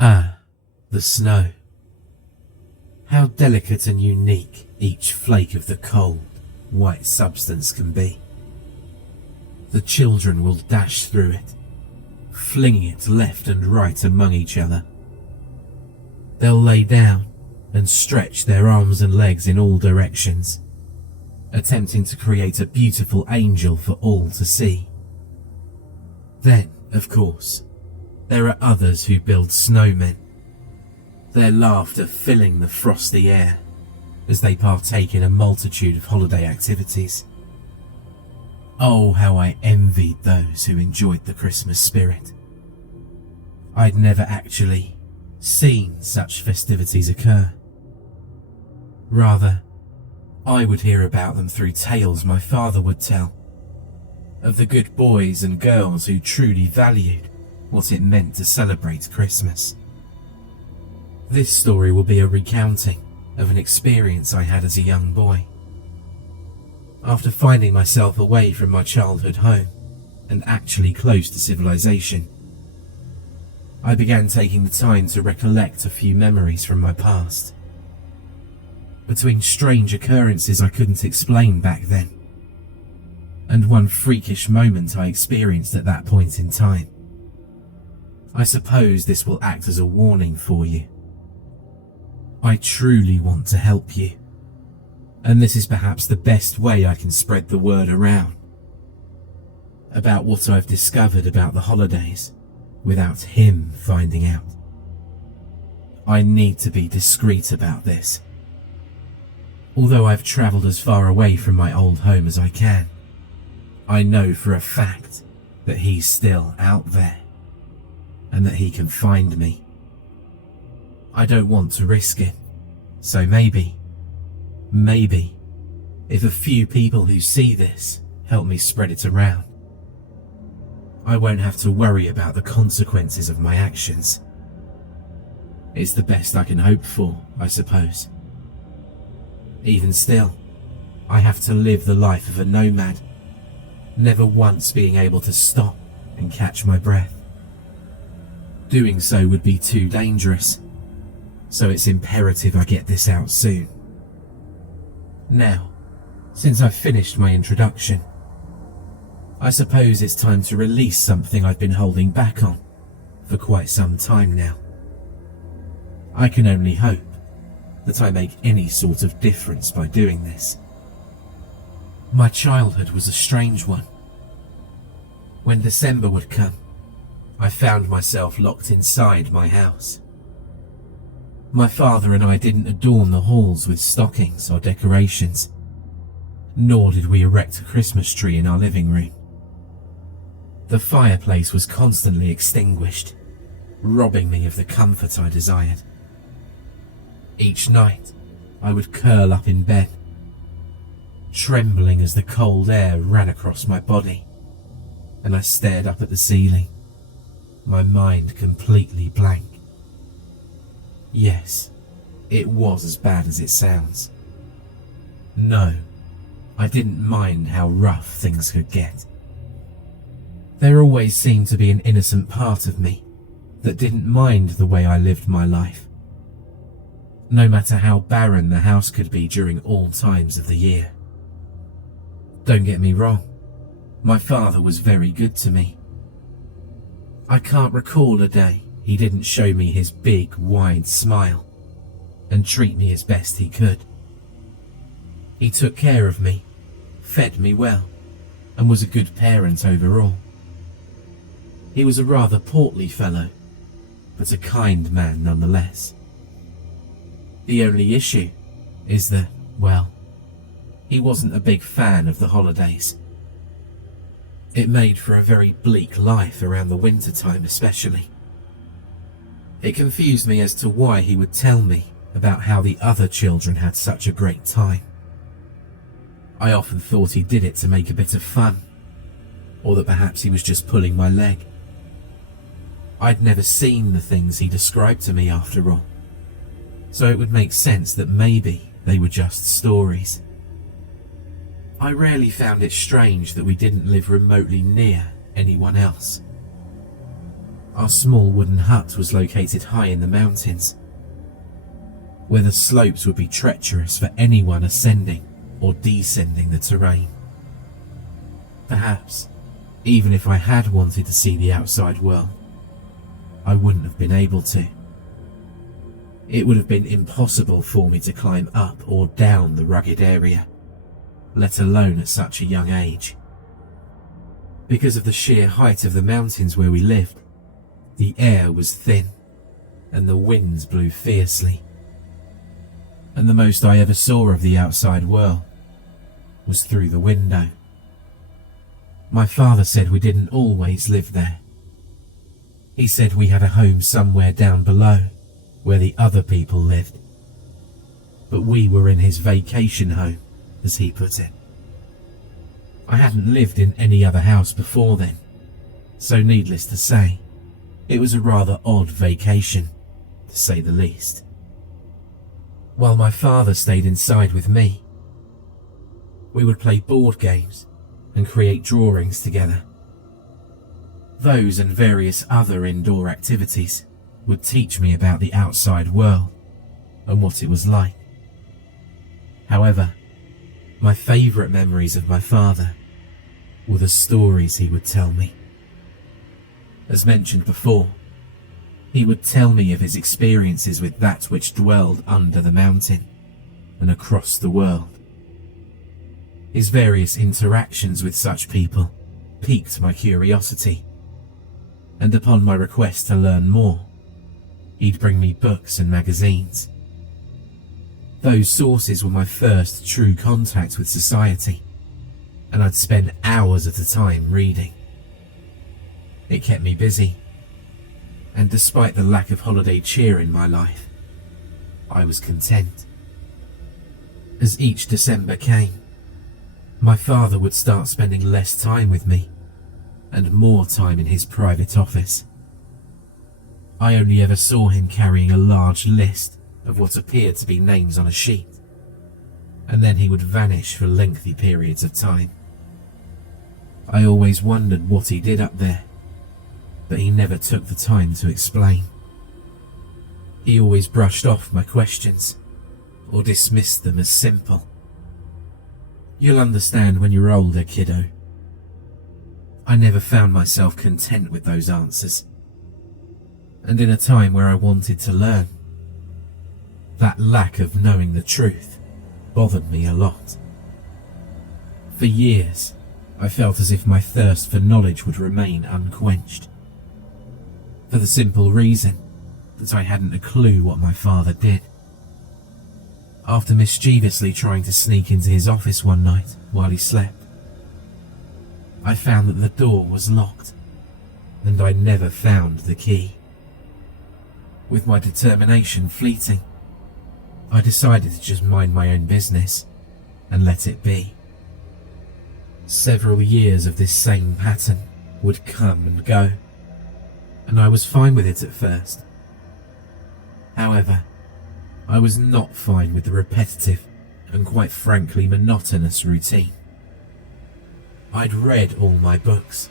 Ah, the snow. How delicate and unique each flake of the cold, white substance can be. The children will dash through it, flinging it left and right among each other. They'll lay down and stretch their arms and legs in all directions, attempting to create a beautiful angel for all to see. Then, of course, there are others who build snowmen, their laughter filling the frosty air as they partake in a multitude of holiday activities. Oh, how I envied those who enjoyed the Christmas spirit. I'd never actually seen such festivities occur. Rather, I would hear about them through tales my father would tell, of the good boys and girls who truly valued what it meant to celebrate Christmas. This story will be a recounting of an experience I had as a young boy. After finding myself away from my childhood home and actually close to civilization, I began taking the time to recollect a few memories from my past. Between strange occurrences I couldn't explain back then, and one freakish moment I experienced at that point in time, I suppose this will act as a warning for you. I truly want to help you, and this is perhaps the best way I can spread the word around about what I've discovered about the holidays without him finding out. I need to be discreet about this. Although I've travelled as far away from my old home as I can, I know for a fact that he's still out there and that he can find me. I don't want to risk it, so maybe, if a few people who see this help me spread it around, I won't have to worry about the consequences of my actions. It's the best I can hope for, I suppose. Even still, I have to live the life of a nomad, never once being able to stop and catch my breath. Doing so would be too dangerous, so it's imperative I get this out soon. Now, since I've finished my introduction, I suppose it's time to release something I've been holding back on for quite some time now. I can only hope that I make any sort of difference by doing this. My childhood was a strange one. When December would come, I found myself locked inside my house. My father and I didn't adorn the halls with stockings or decorations, nor did we erect a Christmas tree in our living room. The fireplace was constantly extinguished, robbing me of the comfort I desired. Each night, I would curl up in bed, trembling as the cold air ran across my body, and I stared up at the ceiling, my mind completely blank. Yes, it was as bad as it sounds. No, I didn't mind how rough things could get. There always seemed to be an innocent part of me that didn't mind the way I lived my life, no matter how barren the house could be during all times of the year. Don't get me wrong, my father was very good to me. I can't recall a day he didn't show me his big, wide smile and treat me as best he could. He took care of me, fed me well, and was a good parent overall. He was a rather portly fellow, but a kind man nonetheless. The only issue is that, well, he wasn't a big fan of the holidays. It made for a very bleak life around the winter time especially. It confused me as to why he would tell me about how the other children had such a great time. I often thought he did it to make a bit of fun, or that perhaps he was just pulling my leg. I'd never seen the things he described to me after all, so it would make sense that maybe they were just stories. I rarely found it strange that we didn't live remotely near anyone else. Our small wooden hut was located high in the mountains, where the slopes would be treacherous for anyone ascending or descending the terrain. Perhaps, even if I had wanted to see the outside world, I wouldn't have been able to. It would have been impossible for me to climb up or down the rugged area, let alone at such a young age. Because of the sheer height of the mountains where we lived, the air was thin and the winds blew fiercely. And the most I ever saw of the outside world was through the window. My father said we didn't always live there. He said we had a home somewhere down below, where the other people lived. But we were in his vacation home, as he put it. I hadn't lived in any other house before then, so needless to say, it was a rather odd vacation, to say the least. While my father stayed inside with me, we would play board games and create drawings together. Those and various other indoor activities would teach me about the outside world and what it was like. However, my favourite memories of my father were the stories he would tell me. As mentioned before, he would tell me of his experiences with that which dwelled under the mountain and across the world. His various interactions with such people piqued my curiosity, and upon my request to learn more, he'd bring me books and magazines. Those sources were my first true contact with society, and I'd spend hours at a time reading. It kept me busy, and despite the lack of holiday cheer in my life, I was content. As each December came, my father would start spending less time with me and more time in his private office. I only ever saw him carrying a large list of what appeared to be names on a sheet, and then he would vanish for lengthy periods of time. I always wondered what he did up there, but he never took the time to explain. He always brushed off my questions or dismissed them as simple. You'll understand when you're older, kiddo. I never found myself content with those answers, and in a time where I wanted to learn, that lack of knowing the truth bothered me a lot. For years, I felt as if my thirst for knowledge would remain unquenched, for the simple reason that I hadn't a clue what my father did. After mischievously trying to sneak into his office one night while he slept, I found that the door was locked, and I never found the key. With my determination fleeting, I decided to just mind my own business and let it be. Several years of this same pattern would come and go, and I was fine with it at first. However, I was not fine with the repetitive and quite frankly monotonous routine. I'd read all my books,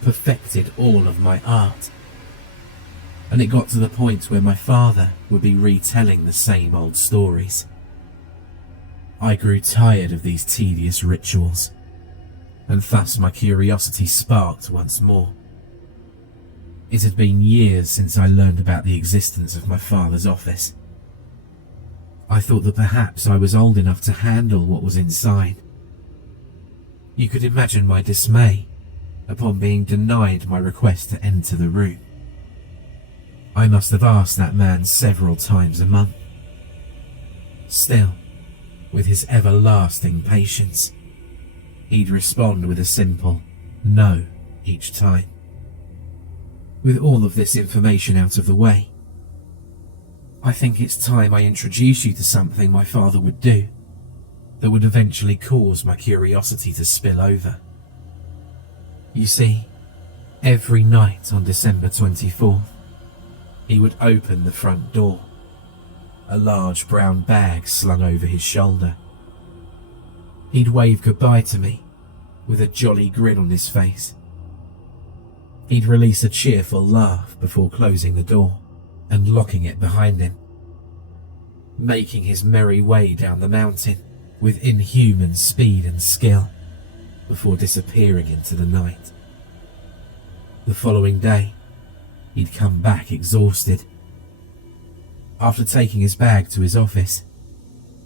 perfected all of my art, and it got to the point where my father would be retelling the same old stories. I grew tired of these tedious rituals, and thus my curiosity sparked once more. It had been years since I learned about the existence of my father's office. I thought that perhaps I was old enough to handle what was inside. You could imagine my dismay upon being denied my request to enter the room. I must have asked that man several times a month. Still, with his everlasting patience, he'd respond with a simple no each time. With all of this information out of the way, I think it's time I introduce you to something my father would do that would eventually cause my curiosity to spill over. You see, every night on December 24th, he would open the front door, a large brown bag slung over his shoulder. He'd wave goodbye to me with a jolly grin on his face. He'd release a cheerful laugh before closing the door and locking it behind him, making his merry way down the mountain with inhuman speed and skill before disappearing into the night. The following day, he'd come back exhausted. After taking his bag to his office,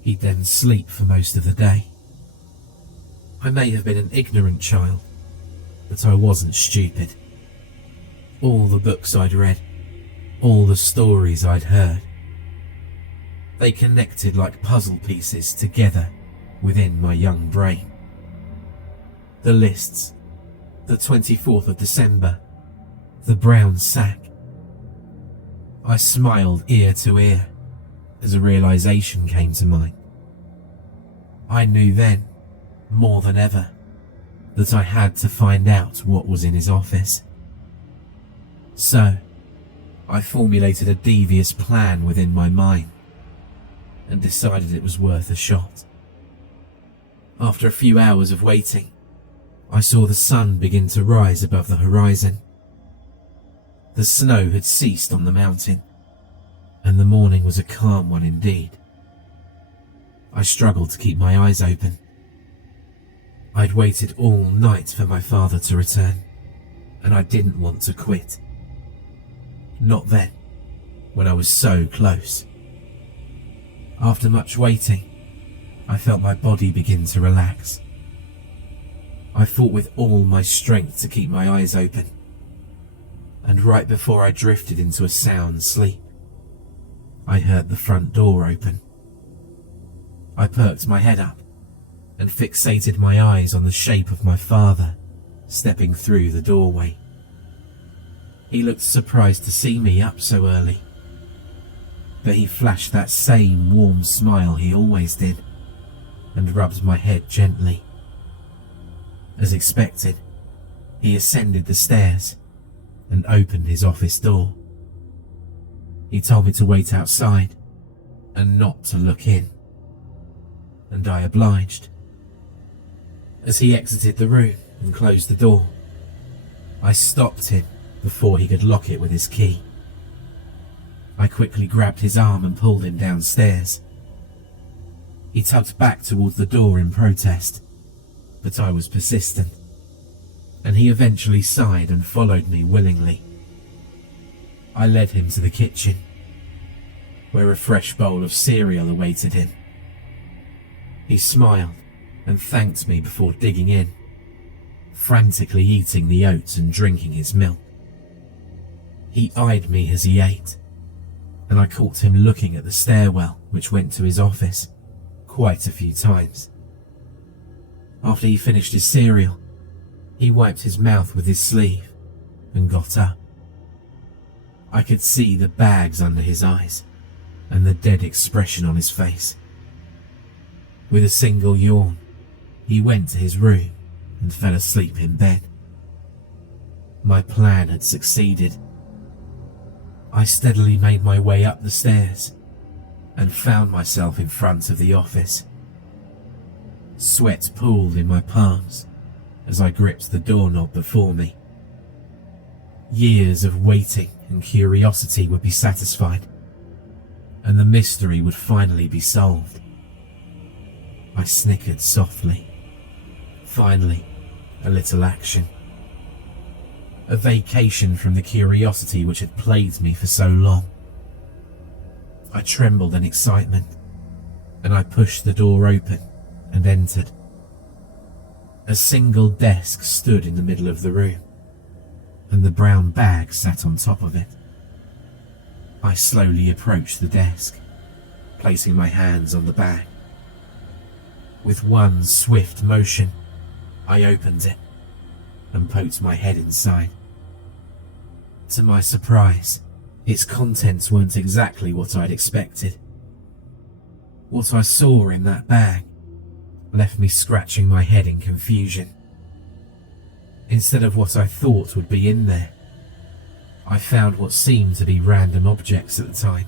he'd then sleep for most of the day. I may have been an ignorant child, but I wasn't stupid. All the books I'd read, all the stories I'd heard, they connected like puzzle pieces together within my young brain. The lists, the 24th of December, the brown sack. I smiled ear to ear as a realization came to mind. I knew then, more than ever, that I had to find out what was in his office. So, I formulated a devious plan within my mind and decided it was worth a shot. After a few hours of waiting, I saw the sun begin to rise above the horizon. The snow had ceased on the mountain, and the morning was a calm one indeed. I struggled to keep my eyes open. I'd waited all night for my father to return, and I didn't want to quit. Not then, when I was so close. After much waiting, I felt my body begin to relax. I fought with all my strength to keep my eyes open, and right before I drifted into a sound sleep, I heard the front door open. I perked my head up and fixated my eyes on the shape of my father stepping through the doorway. He looked surprised to see me up so early, but he flashed that same warm smile he always did and rubbed my head gently. As expected, he ascended the stairs and opened his office door. He told me to wait outside and not to look in, and I obliged. As he exited the room and closed the door, I stopped him before he could lock it with his key. I quickly grabbed his arm and pulled him downstairs. He tugged back towards the door in protest, but I was persistent, and he eventually sighed and followed me willingly. I led him to the kitchen, where a fresh bowl of cereal awaited him. He smiled and thanked me before digging in, frantically eating the oats and drinking his milk. He eyed me as he ate, and I caught him looking at the stairwell which went to his office quite a few times. After he finished his cereal, he wiped his mouth with his sleeve and got up. I could see the bags under his eyes and the dead expression on his face. With a single yawn, he went to his room and fell asleep in bed. My plan had succeeded. I steadily made my way up the stairs and found myself in front of the office. Sweat pooled in my palms as I gripped the doorknob before me. Years of waiting and curiosity would be satisfied, and the mystery would finally be solved. I snickered softly. Finally, a little action. A vacation from the curiosity which had plagued me for so long. I trembled in excitement, and I pushed the door open and entered. A single desk stood in the middle of the room, and the brown bag sat on top of it. I slowly approached the desk, placing my hands on the bag. With one swift motion, I opened it and poked my head inside. To my surprise, its contents weren't exactly what I'd expected. What I saw in that bag left me scratching my head in confusion. Instead of what I thought would be in there, I found what seemed to be random objects at the time.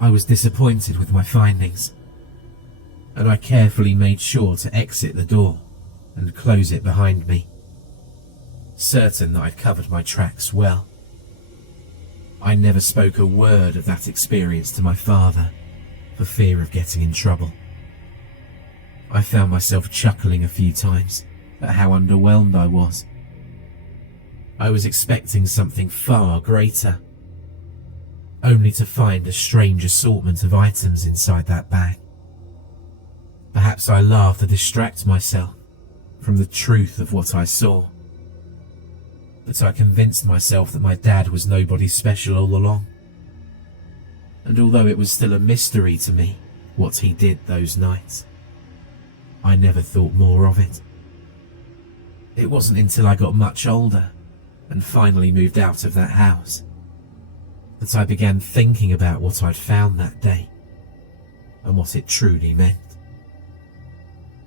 I was disappointed with my findings, and I carefully made sure to exit the door and close it behind me. certain that I'd covered my tracks well. I never spoke a word of that experience to my father for fear of getting in trouble. I found myself chuckling a few times at how underwhelmed I was. I was expecting something far greater, only to find a strange assortment of items inside that bag. Perhaps I laughed to distract myself from the truth of what I saw, but I convinced myself that my dad was nobody special all along. And although it was still a mystery to me what he did those nights, I never thought more of it. It wasn't until I got much older and finally moved out of that house that I began thinking about what I'd found that day and what it truly meant.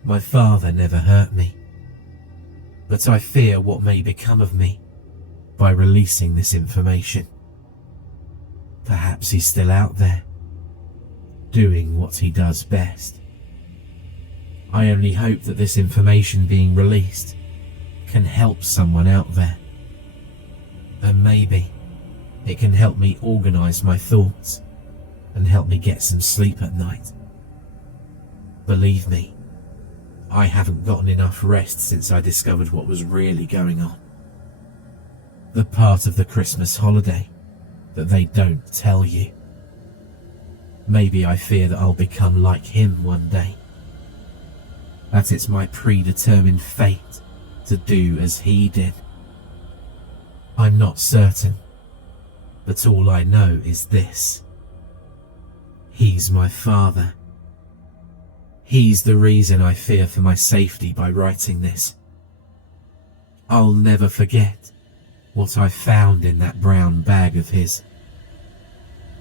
My father never hurt me, but I fear what may become of me by releasing this information. Perhaps he's still out there, doing what he does best. I only hope that this information being released can help someone out there. And maybe it can help me organize my thoughts and help me get some sleep at night. Believe me, I haven't gotten enough rest since I discovered what was really going on. The part of the Christmas holiday that they don't tell you. Maybe I fear that I'll become like him one day. That it's my predetermined fate to do as he did. I'm not certain, but all I know is this. He's my father. He's the reason I fear for my safety by writing this. I'll never forget what I found in that brown bag of his,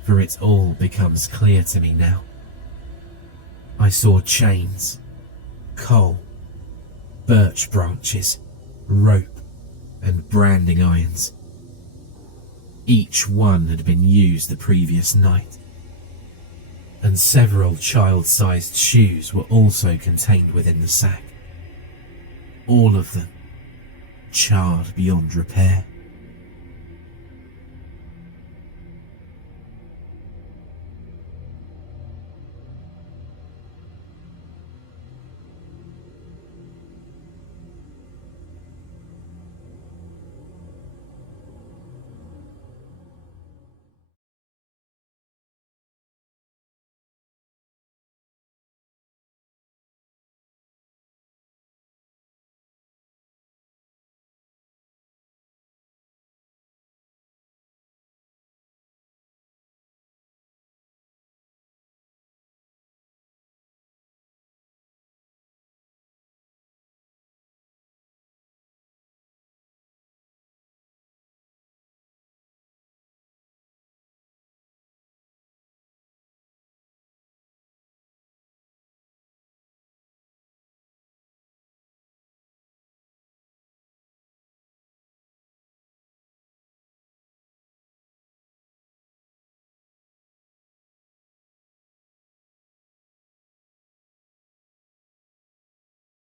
for it all becomes clear to me now. I saw chains, coal, birch branches, rope, and branding irons. Each one had been used the previous night, and several child-sized shoes were also contained within the sack. All of them charred beyond repair.